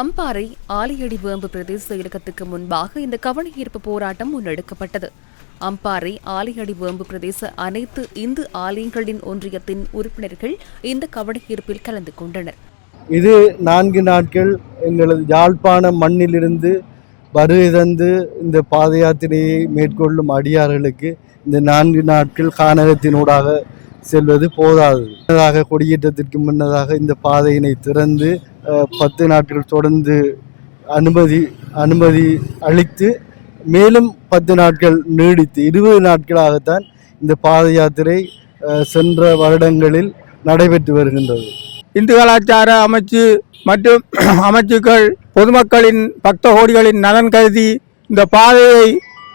அம்பாறை ஆலியடி வேம்பு பிரதேச செயலகத்துக்கு முன்பாக இந்த கவனஈர்ப்பு போராட்டம் முன்னெடுக்கப்பட்டது. அம்பாறை ஆலியடி வேம்பு பிரதேச அனைத்து இந்து ஆலயங்களின் ஒன்றியத்தின் உறுப்பினர்கள் இந்த கவனஈர்ப்பில் கலந்து கொண்டனர். இது 4 நாட்கள் எங்களது யாழ்ப்பாண மண்ணிலிருந்து வருகை தந்து இந்த பாத யாத்திரையை மேற்கொள்ளும் அடியார்களுக்கு இந்த 4 நாட்கள் கானகத்தினூடாக செல்வது போதாது. முன்னதாக கொடியேற்றத்திற்கு முன்னதாக இந்த பாதையினை திறந்து 10 நாட்கள் தொடர்ந்து அனுமதி அளித்து மேலும் 10 நாட்கள் நீடித்து 20 நாட்களாகத்தான் இந்த பாத யாத்திரை சென்ற வருடங்களில் நடைபெற்று வருகின்றது. இந்து கலாச்சார அமைச்சு மற்றும் அமைச்சுக்கள் பொதுமக்களின் பக்த கோடிகளின் நலன் கருதி இந்த பாதையை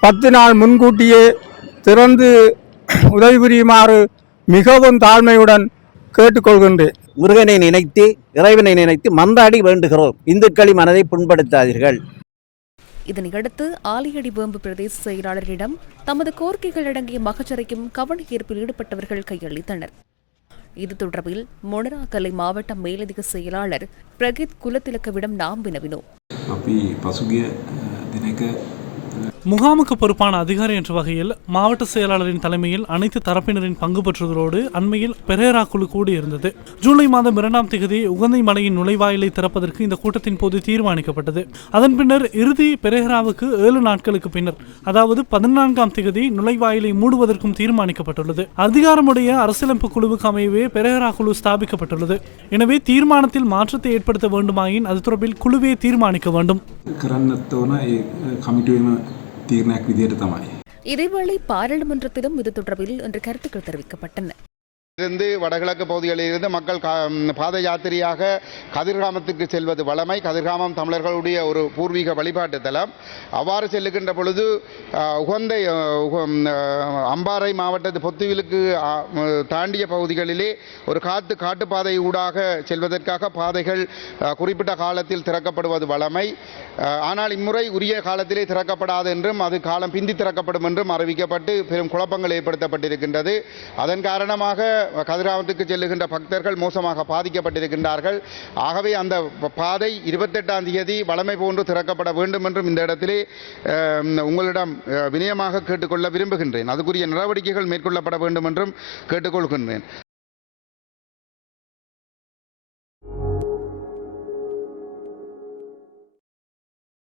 10 நாள் முன்கூட்டியே திறந்து உதவி புரியுமாறு மிகவும் தாழ்மையுடன் கேட்டுக்கொள்கின்றேன். முருகனை நினைத்து இறைவனை நினைத்து மந்தாடி வேண்டுகிறோம். இந்துக்களின் மனதை புண்படுத்தாதீர்கள். இதனையடுத்து ஆலியடி வேம்பு பிரதேச செயலாளரிடம் தமது கோரிக்கைகள் அடங்கிய மகஜரையும் கவனஈர்ப்பில் ஈடுபட்டவர்கள் கையளித்தனர். இது தொடர்பில் மொனராகலை மாவட்ட மேலதிக செயலாளர் பிரகித் குலத்திலக்கவிடம் நாம் வினவினோம். முகாமுக்கு பொறுப்பான அதிகாரி என்ற வகையில் மாவட்ட செயலாளரின் தலைமையில் அனைத்து தரப்பினரின் பங்கு பெற்றதோடு அண்மையில் பெரேரா குழு கூடியிருந்தது. ஜூலை மாதம் 2ஆம் தேதி உகந்தை மலையின் நுழைவாயிலை திறப்பதற்கு இந்த கூட்டத்தின் போது தீர்மானிக்கப்பட்டது. அதன் பின்னர் இறுதி பெரேராவுக்கு 7 நாட்களுக்கு பின்னர், அதாவது 14ஆம் தேதி நுழைவாயிலை மூடுவதற்கும் தீர்மானிக்கப்பட்டுள்ளது. அதிகாரமுடைய அரசியலமைப்பு குழுவுக்கு அமையவே பெரேரா குழு ஸ்தாபிக்கப்பட்டுள்ளது. எனவே தீர்மானத்தில் மாற்றத்தை ஏற்படுத்த வேண்டுமாயின் அது தொடர்பில் குழுவே தீர்மானிக்க வேண்டும். இதேவேளை பாராளுமன்றத்திலும் இது தொடர்பில் இன்று கருத்துக்கள் தெரிவிக்கப்பட்டன. இருந்து வடகிழக்கு பகுதிகளில் இருந்து மக்கள் பாத யாத்திரையாக கதிர்காமத்துக்கு செல்வது வழமை. கதிர்காமம் தமிழர்களுடைய ஒரு பூர்வீக வழிபாட்டு தலம். அவ்வாறு செல்லுகின்ற பொழுது உகந்தை அம்பாறை மாவட்டத்து பொத்துவிலுக்கு தாண்டிய பகுதிகளிலே ஒரு காட்டுப்பாதை ஊடாக செல்வதற்காக பாதைகள் குறிப்பிட்ட காலத்தில் திறக்கப்படுவது வழமை. ஆனால் இம்முறை உரிய காலத்திலே திறக்கப்படாது என்றும் அது காலம் பிந்தி திறக்கப்படும் என்றும் அறிவிக்கப்பட்டு பெரும் குழப்பங்கள் ஏற்படுத்தப்பட்டிருக்கின்றது. அதன் காரணமாக கதிராமத்துக்கு செல்லுகின்ற பக்தர்கள் மோசமாக பாதிக்கப்பட்டிருக்கின்றார்கள். ஆகவே அந்த பாதை 28ஆம் தேதி வழமை போன்று திறக்கப்பட வேண்டும் என்றும் இந்த இடத்திலே உங்களிடம் வினயமாக கேட்டுக்கொள்ள விரும்புகின்றேன். அதுக்குரிய நடவடிக்கைகள் மேற்கொள்ளப்பட வேண்டும் என்றும் கேட்டுக்கொள்கின்றேன்.